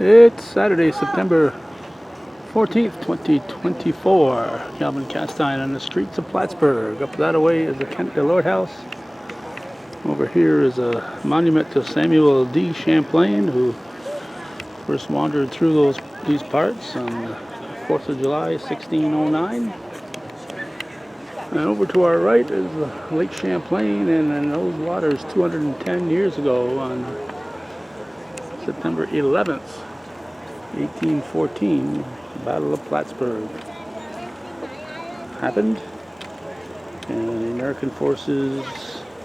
It's Saturday, September 14th, 2024. Calvin Castine on the streets of Plattsburgh. Up that way is the Kent Lord House. Over here is a monument to Samuel D. Champlain, who first wandered through these parts on the 4th of July, 1609. And over to our right is Lake Champlain, and in those waters 210 years ago on September 11th, 1814, the Battle of Plattsburgh happened, and the American forces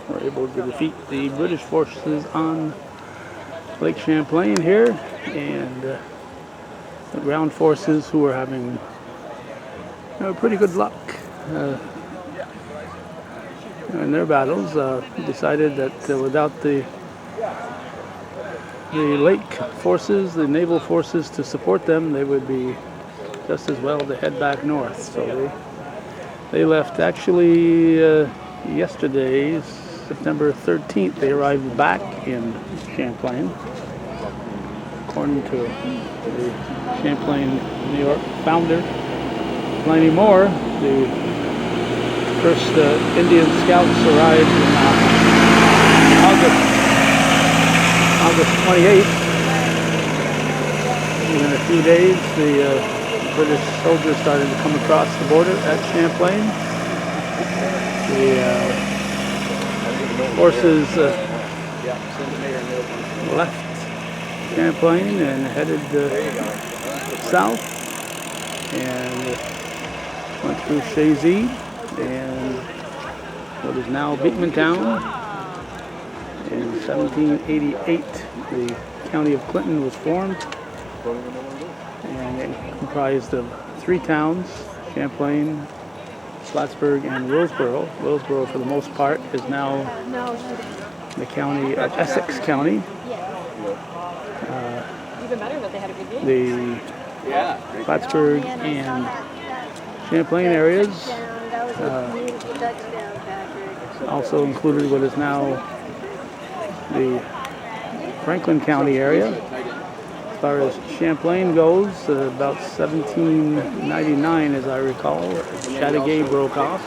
were able to defeat the British forces on Lake Champlain here, and the ground forces, who were having pretty good luck in their battles, decided that without the lake forces, the naval forces to support them, they would be just as well to head back north. So they left actually yesterday, September 13th. They arrived back in Champlain. According to the Champlain, New York founder, Pliny Moore, the first Indian scouts arrived in August 28th. Within a few days, the British soldiers started to come across the border at Champlain. The forces left Champlain and headed south, and went through Chazy and what is now Beekmantown. In 1788, the county of Clinton was formed, and it comprised of 3 towns: Champlain, Plattsburgh, and Willsboro. Willsboro, for the most part, is now the county of Essex County. The Plattsburgh and Champlain areas also included what is now the Franklin County area. As far as Champlain goes, about 1799, as I recall, Chateauguay broke off,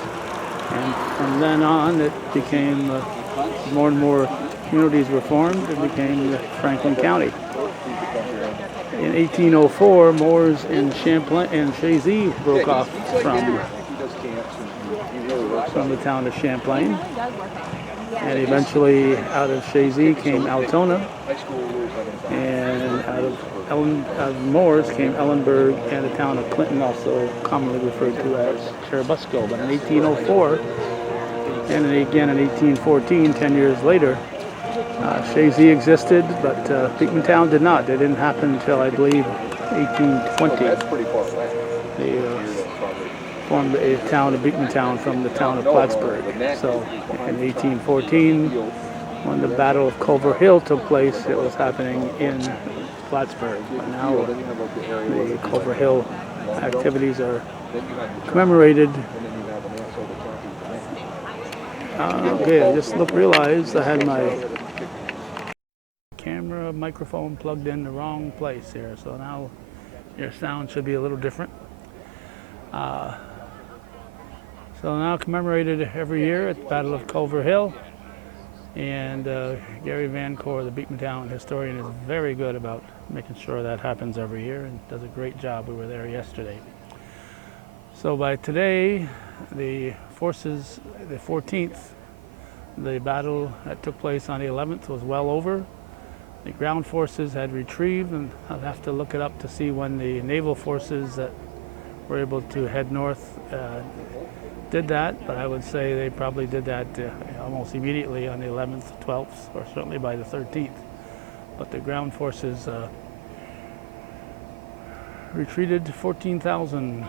and from then on it became more and more communities were formed and became Franklin County. In 1804, Moors and Champlain and Chazy broke off from the town of Champlain, and eventually out of Chazy came Altona, and out of Moors came Ellenburg, and the town of Clinton, also commonly referred to as Cherubusco. But in 1804, and then again in 1814, 10 years later, Chazy existed, but Beekmantown did not. It didn't happen until, I believe, 1820. They formed a town of Beekmantown from the town of Plattsburgh. So in 1814, when the Battle of Culver Hill took place, it was happening in Plattsburgh. But now the Culver Hill activities are commemorated. Okay, I just realized I had my camera microphone plugged in the wrong place here, so now your sound should be a little different. So now commemorated every year at the Battle of Culver Hill, and Gary Vancore, the Beekmantown historian, is very good about making sure that happens every year and does a great job. We were there yesterday. So by today, the forces, the 14th, the battle that took place on the 11th was well over. The ground forces had retrieved, and I'll have to look it up to see when the naval forces that were able to head north did that, but I would say they probably did that almost immediately on the 11th, 12th, or certainly by the 13th. But the ground forces retreated. 14,000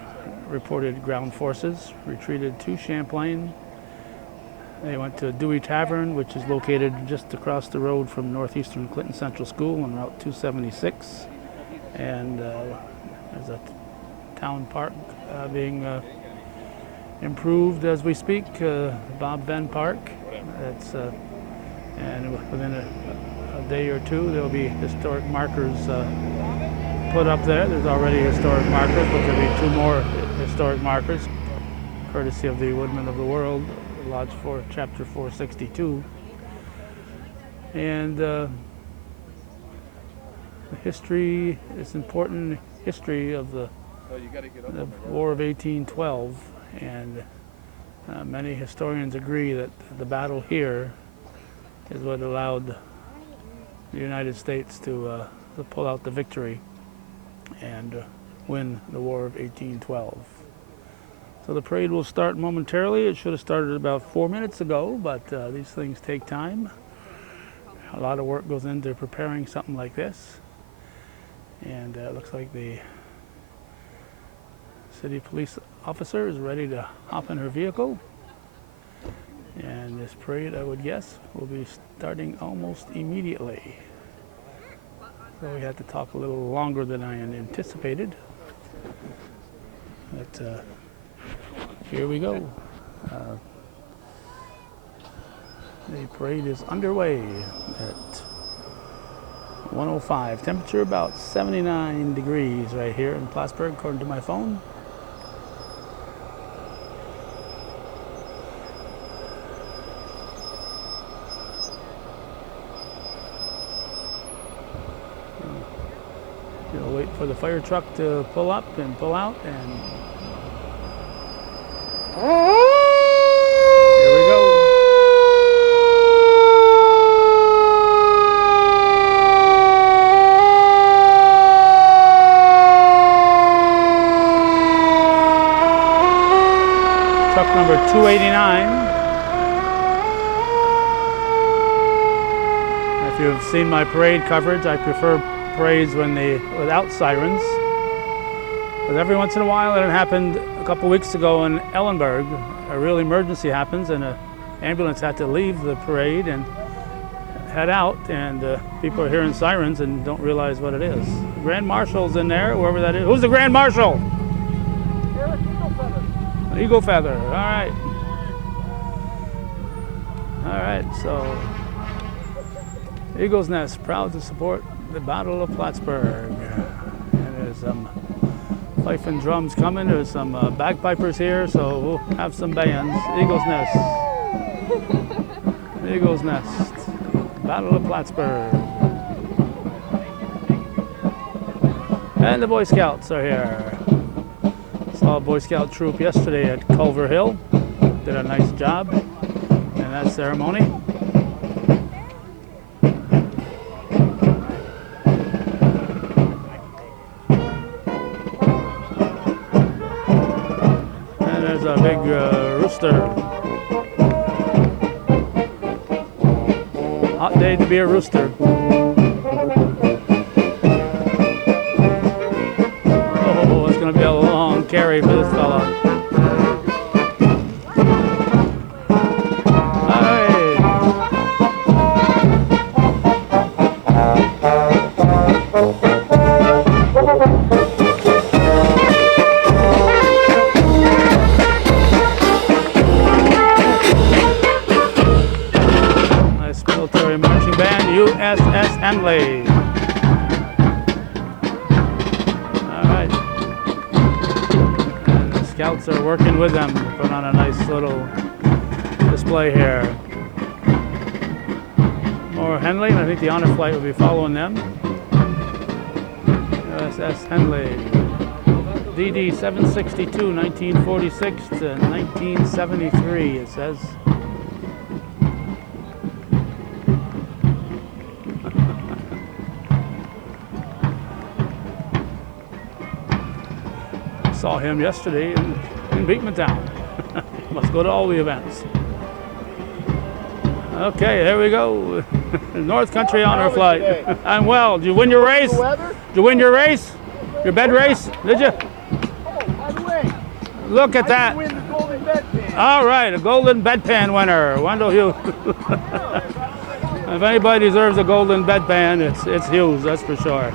reported ground forces retreated to Champlain. They went to Dewey Tavern, which is located just across the road from Northeastern Clinton Central School on Route 276. And there's a town park being improved as we speak, Bob Venn Park. That's and within a day or two, there will be historic markers put up there. There's already historic markers, but there'll be 2 more historic markers, courtesy of the Woodmen of the World, Lodge 4, Chapter 462. And the history is important history of the War of 1812, and many historians agree that the battle here is what allowed the United States to pull out the victory and win the War of 1812. So the parade will start momentarily. It should have started about 4 minutes ago, but these things take time. A lot of work goes into preparing something like this. And it looks like the city police officer is ready to hop in her vehicle. And this parade, I would guess, will be starting almost immediately. So we had to talk a little longer than I had anticipated. But here we go. The parade is underway at 1:05. Temperature about 79 degrees right here in Plattsburgh, according to my phone. We'll wait for the fire truck to pull up and pull out, and here we go. Truck number 289. If you've seen my parade coverage, I prefer parades without sirens. But every once in a while, and it happened a couple weeks ago in Ellenburg, a real emergency happens and an ambulance had to leave the parade and head out, and people are hearing sirens and don't realize what it is. The Grand Marshal's in there, whoever that is. Who's the Grand Marshal? Eagle Feather, all right. All right, so Eagle's Nest, proud to support the Battle of Plattsburgh. And there's some fife and drums coming. There's some bagpipers here, so we'll have some bands. Eagle's Nest. Eagle's Nest. Battle of Plattsburgh. And the Boy Scouts are here. Saw a Boy Scout troop yesterday at Culver Hill. Did a nice job in that ceremony. And there's a big rooster. Hot day to be a rooster. Oh, it's going to be a long carry for this fella. Nice military marching band, USS Henley. Scouts are working with them to put on a nice little display here. More Henley, and I think the honor flight will be following them. USS Henley. DD 762, 1946 to 1973, it says. Saw him yesterday in Beekmantown. Must go to all the events. Okay, here we go. North Country honor flight. I'm well. Did you win your race? Did you win your race? Your bed race? Did you? Oh, by the way. Look at that. Win the golden bedpan. All right, a golden bedpan winner. Wendell Hughes. If anybody deserves a golden bedpan, it's Hughes, that's for sure.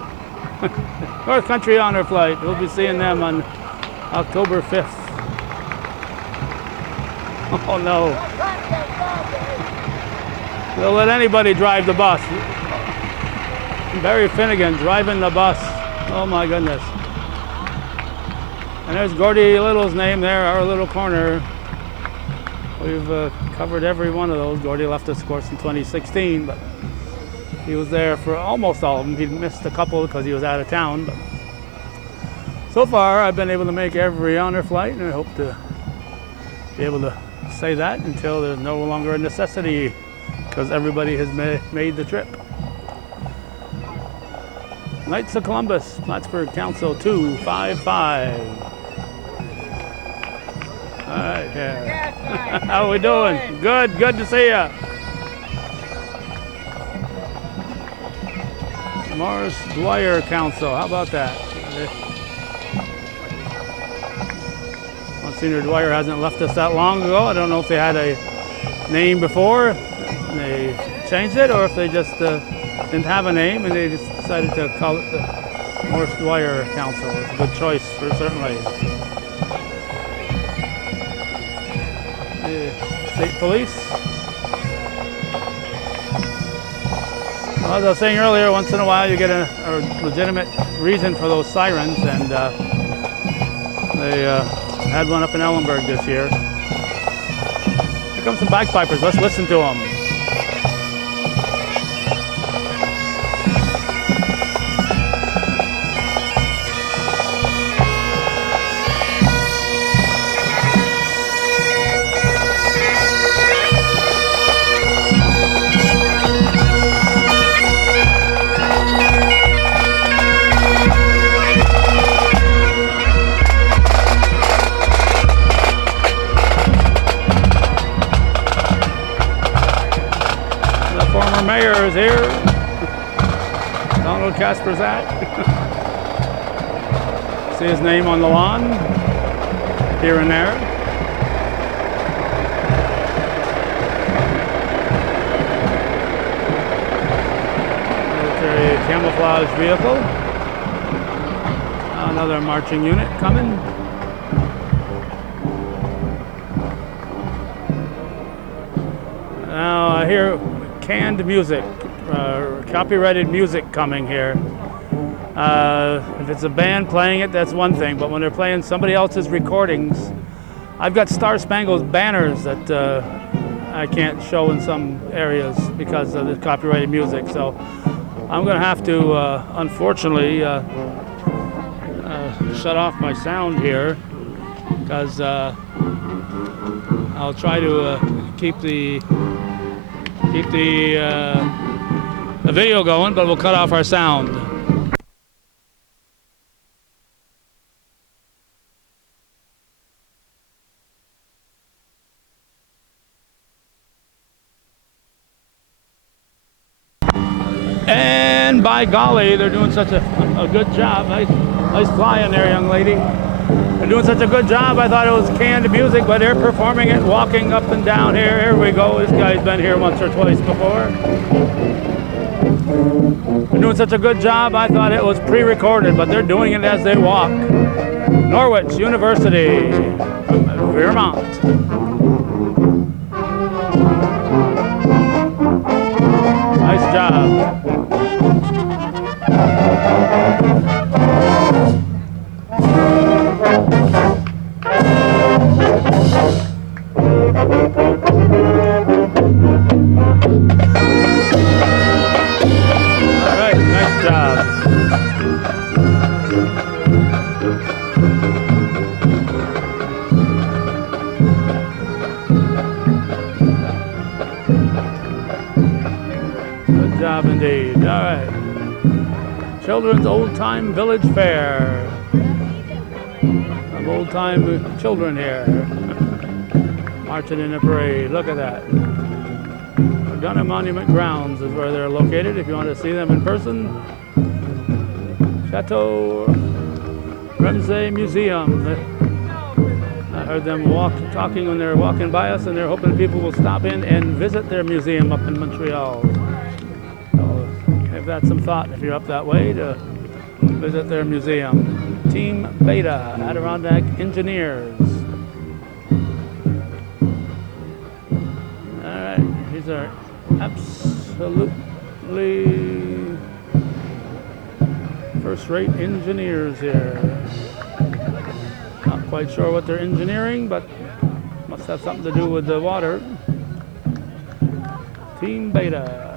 North Country honor flight. We'll be seeing them on October 5th. Oh no. They'll let anybody drive the bus. Barry Finnegan driving the bus. Oh my goodness. And there's Gordy Little's name there, our little corner. We've covered every one of those. Gordy left us, of course, in 2016, but he was there for almost all of them. He missed a couple because he was out of town. But so far, I've been able to make every honor flight, and I hope to be able to say that until there's no longer a necessity, because everybody has made the trip. Knights of Columbus, Plattsburgh Council 255. All right, yeah. How we doing? Good, good to see ya. Morris Dwyer Council, how about that? Monsignor Dwyer hasn't left us that long ago. I don't know if they had a name before and they changed it, or if they just didn't have a name and they just decided to call it the Morris Dwyer Council. It's a good choice, certainly. State Police. Well, as I was saying earlier, once in a while you get a legitimate reason for those sirens, and they had one up in Ellenburg this year. Here come some bagpipers. Let's listen to them. Mayor is here. Donald Kasperzak. See his name on the lawn here and there. Military camouflage vehicle. Another marching unit coming. Now I hear canned music, copyrighted music coming here. If it's a band playing it, that's one thing, but when they're playing somebody else's recordings, I've got Star Spangled banners that I can't show in some areas because of the copyrighted music, so I'm going to have to, unfortunately, shut off my sound here, because I'll try to keep the video going, but we'll cut off our sound. And by golly, they're doing such a good job. Nice flying there, young lady. They're doing such a good job. I thought it was canned music, but they're performing it, walking up and down here. Here we go. This guy's been here once or twice before. They're doing such a good job. I thought it was pre-recorded, but they're doing it as they walk. Norwich University, Vermont. Nice job. All right, nice job. Good job indeed. All right. Children's Old Time Village Fair. Some old time children here. Marching in a parade. Look at that. Gunner Monument Grounds is where they're located if you want to see them in person. Chateau Ramsay Museum. I heard them talking when they're walking by us, and they're hoping people will stop in and visit their museum up in Montreal. So give that some thought if you're up that way, to visit their museum. Team Beta, Adirondack Engineers. All right, these are absolutely First-rate engineers here. Not quite sure what they're engineering, but must have something to do with the water. Team Beta.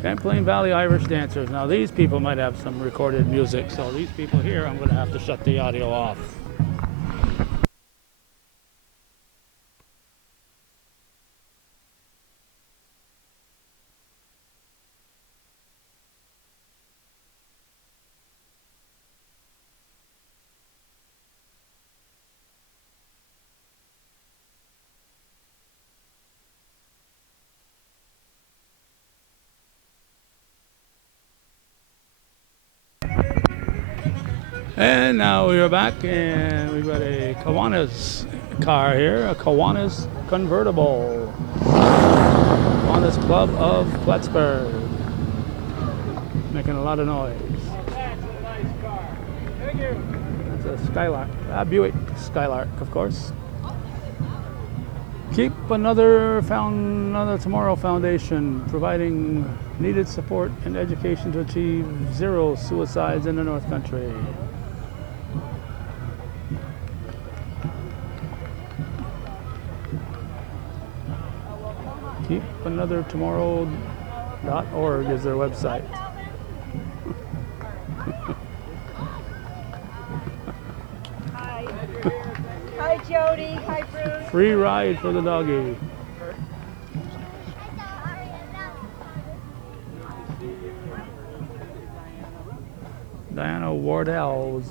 Champlain Valley Irish Dancers. Now these people might have some recorded music, so these people here, I'm going to have to shut the audio off. And now we are back, and we've got a Kiwanis car here, a Kiwanis convertible. Kiwanis Club of Plattsburgh. Making a lot of noise. That's a nice car. Thank you. It's a Skylark, a Buick Skylark, of course. Keep Another Tomorrow Foundation, providing needed support and education to achieve zero suicides in the North Country. KeepAnotherTomorrow.org is their website. Hi. Hi, Jody. Hi, Bruce. Free ride for the doggy. Diana Wardell's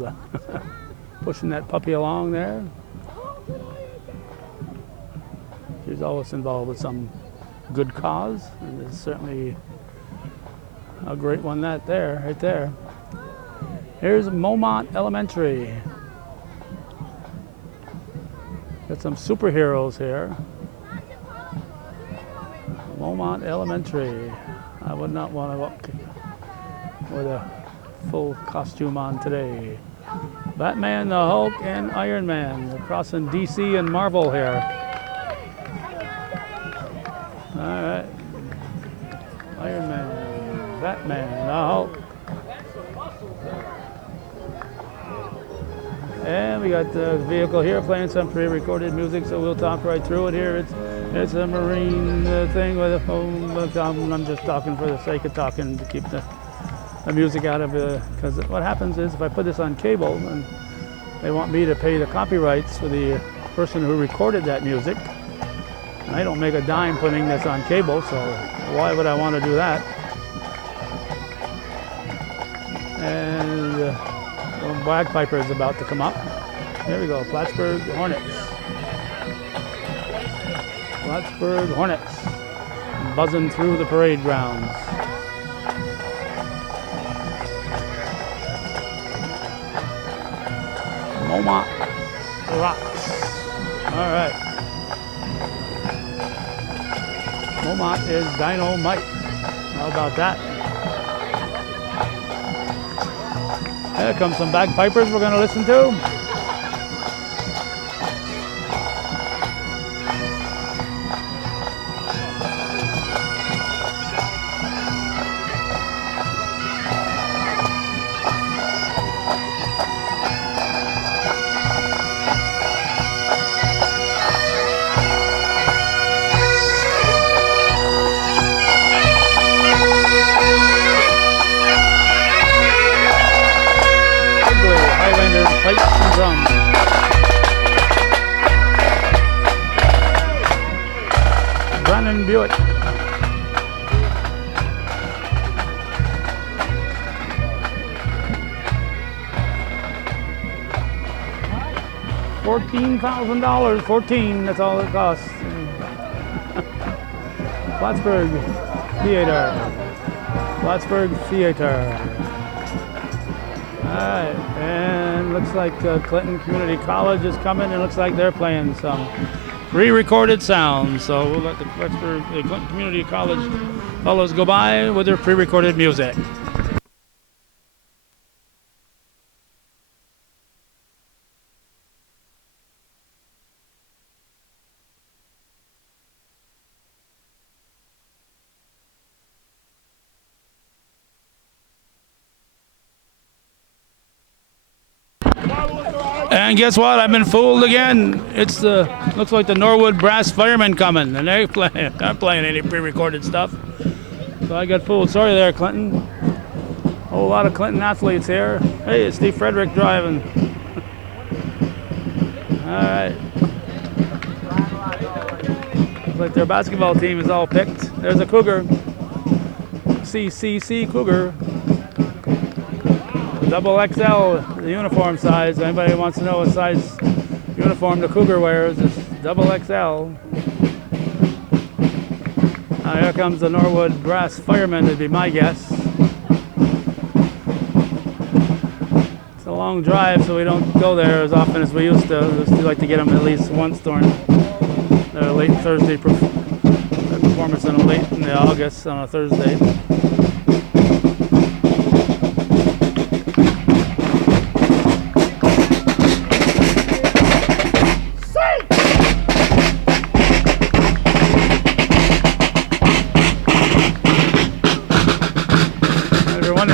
pushing that puppy along there. She's always involved with some good cause, and there's certainly a great one right there. Here's Momont Elementary. Got some superheroes here. Momont Elementary. I would not want to walk with a full costume on today. Batman, the Hulk, and Iron Man. They're crossing DC and Marvel here. All right. Iron Man, Batman, the Hulk. And we got the vehicle here playing some pre-recorded music, so we'll talk right through it here. It's a marine thing with a phone. I'm just talking for the sake of talking to keep the music out of it. Because what happens is if I put this on cable, and they want me to pay the copyrights for the person who recorded that music. And I don't make a dime putting this on cable, so why would I want to do that? And the bagpiper is about to come up. Here we go, Plattsburgh Hornets. Plattsburgh Hornets, buzzing through the parade grounds. Momont rocks. All right. Momont is dynamite. How about that? There comes some bagpipers we're going to listen to. Pipes and drums. Brannon Buick. $14,000. 14. That's all it costs. Plattsburgh Theater. Plattsburgh Theater. All right, and looks like Clinton Community College is coming, and looks like they're playing some pre-recorded sounds. So we'll let the Clinton Community College fellows go by with their pre-recorded music. And guess what? I've been fooled again. It's the looks like the Norwood Brass Firemen coming, and they're not playing any pre-recorded stuff. So I got fooled. Sorry there, Clinton. A whole lot of Clinton athletes here. Hey, it's Steve Frederick driving. All right. Looks like their basketball team is all picked. There's a Cougar. CCC Cougar. Double XL, the uniform size. Anybody wants to know what size uniform the Cougar wears? It's double XL. Here comes the Norwood Brass Firemen, would be my guess. It's a long drive, so we don't go there as often as we used to. We like to get them at least once during their late Thursday performance in August on a Thursday.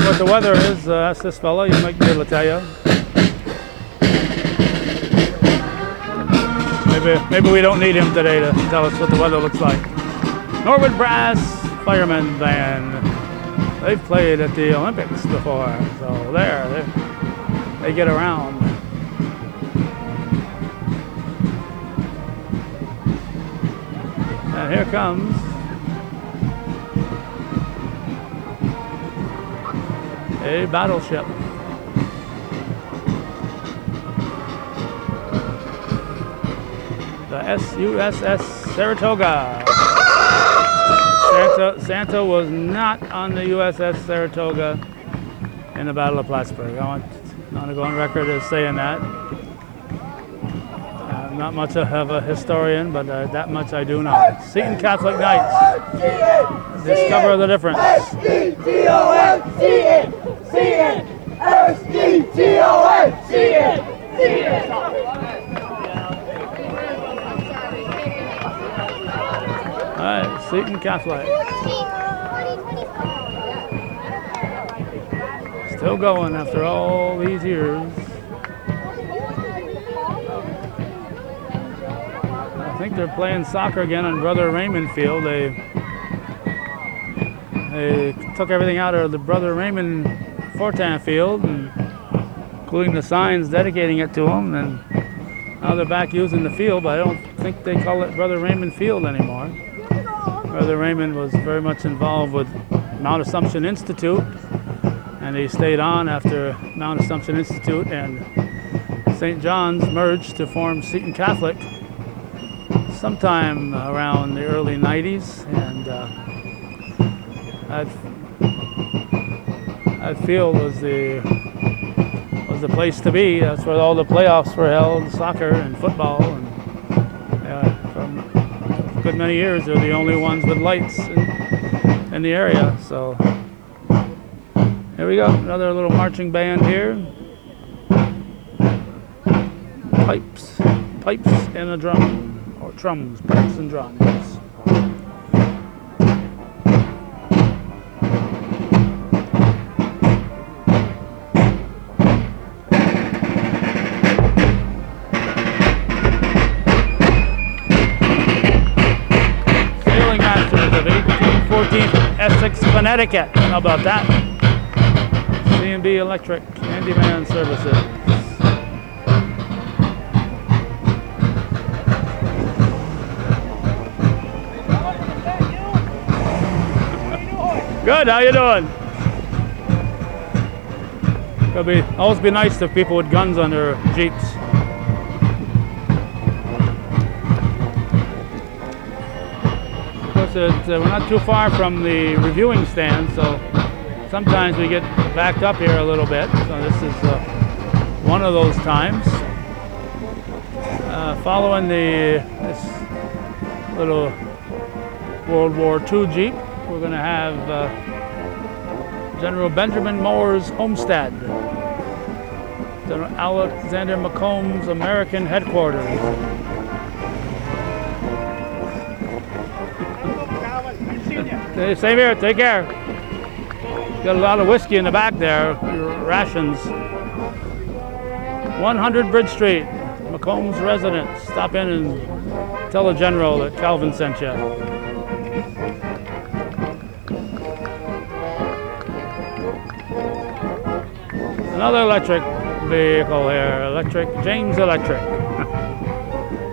What the weather is, ask this fellow, you might be able to tell you. Maybe we don't need him today to tell us what the weather looks like. Norwood Brass Firemen Band. They've played at the Olympics before, so they get around. And here comes a battleship. The USS Saratoga. Santa was not on the USS Saratoga in the Battle of Plattsburgh. I want to go on record as saying that. I'm not much of a historian, but that much I do know. Seton Catholic Knights. Discover the difference. All right, Seton Catholic. Still going after all these years. I think they're playing soccer again on Brother Raymond Field. They took everything out of the Brother Raymond Fortin Field, including the signs dedicating it to him, and now they're back using the field, but I don't think they call it Brother Raymond Field anymore. Brother Raymond was very much involved with Mount Assumption Institute, and he stayed on after Mount Assumption Institute and St. John's merged to form Seton Catholic sometime around the early 90s, and that field was the place to be. That's where all the playoffs were held, soccer and football, and from a good many years they're the only ones with lights in the area. So here we go, another little marching band here. Pipes and a drum, or drums, pipes and drums. Essex, Connecticut. How about that? C&B Electric Handyman Services. Good, how you doing? It'll always be nice if people with guns on their Jeeps. We're not too far from the reviewing stand, so sometimes we get backed up here a little bit. So this is one of those times. Following this little World War II Jeep, we're going to have General Benjamin Moore's homestead, General Alexander McComb's American headquarters. Same here, take care. Got a lot of whiskey in the back there, rations. 100 Bridge Street, Macomb's residence. Stop in and tell the general that Calvin sent you. Another electric vehicle here, James Electric.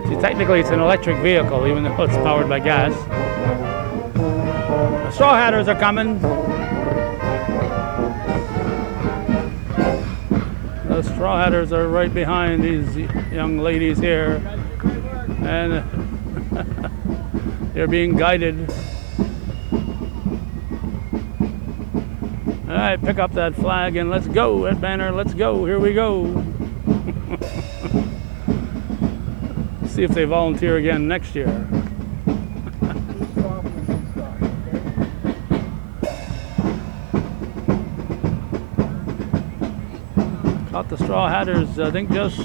See, technically it's an electric vehicle, even though it's powered by gas. The Straw Hatters are coming. The Straw Hatters are right behind these young ladies here, and they're being guided. All right, pick up that flag and let's go, that banner, let's go, here we go. See if they volunteer again next year. Caught the Straw Hatters, I think just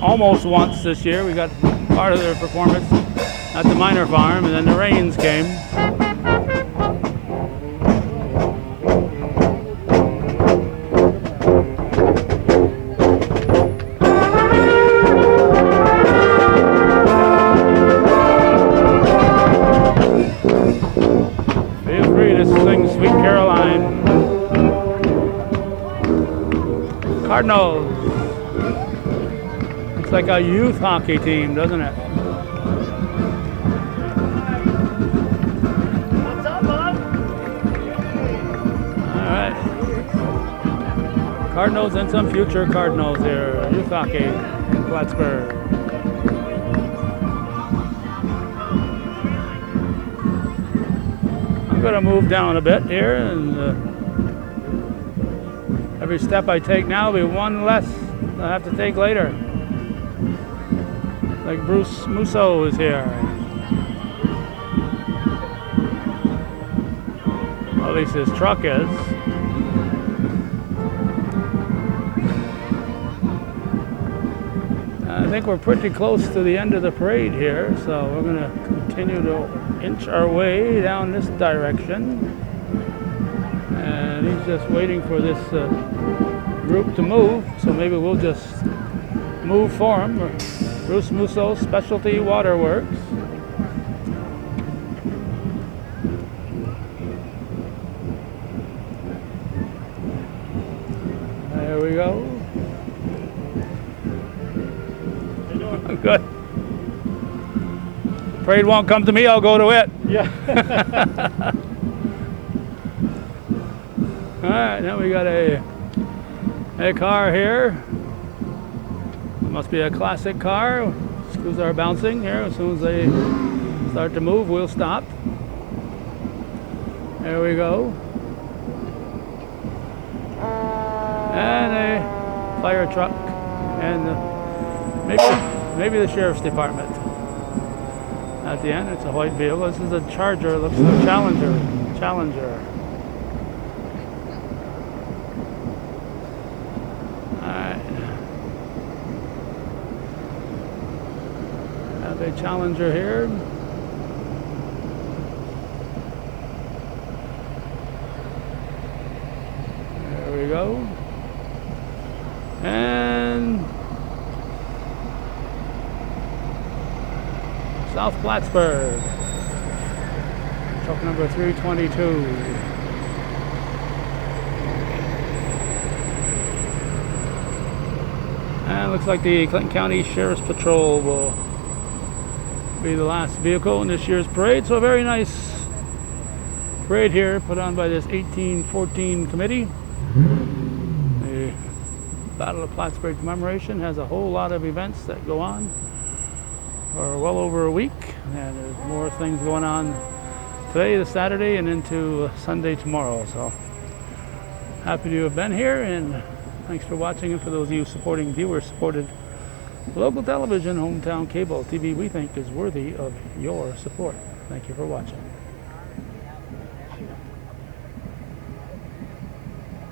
almost once this year. We got part of their performance at the Minor Farm, and then the rains came. Cardinals. Looks like a youth hockey team, doesn't it? What's up, bud? All right. Cardinals and some future Cardinals here. Youth hockey in Plattsburgh. I'm going to move down a bit here, and every step I take now will be one less I have to take later. Like Bruce Musso is here. Well, at least his truck is. I think we're pretty close to the end of the parade here, so we're going to continue to inch our way down this direction. And he's just waiting for this group to move, so maybe we'll just move for him. Bruce Musso, Specialty Waterworks. There we go. Good. Parade won't come to me, I'll go to it. Yeah. All right, now we got a car here. It must be a classic car. Screws are bouncing here. As soon as they start to move, we'll stop. There we go. And a fire truck, and maybe the sheriff's department. At the end, it's a white vehicle. This is a Charger. It looks like a Challenger. A Challenger here. There we go. And South Plattsburgh. Truck number 322. And it looks like the Clinton County Sheriff's Patrol will be the last vehicle in this year's parade. So a very nice parade here put on by this 1814 committee. The Battle of Plattsburgh commemoration has a whole lot of events that go on for well over a week, and there's more things going on today, this Saturday, and into Sunday tomorrow. So happy to have been here, and thanks for watching. And for those of you viewers supported local television, hometown cable TV, we think is worthy of your support. Thank you for watching.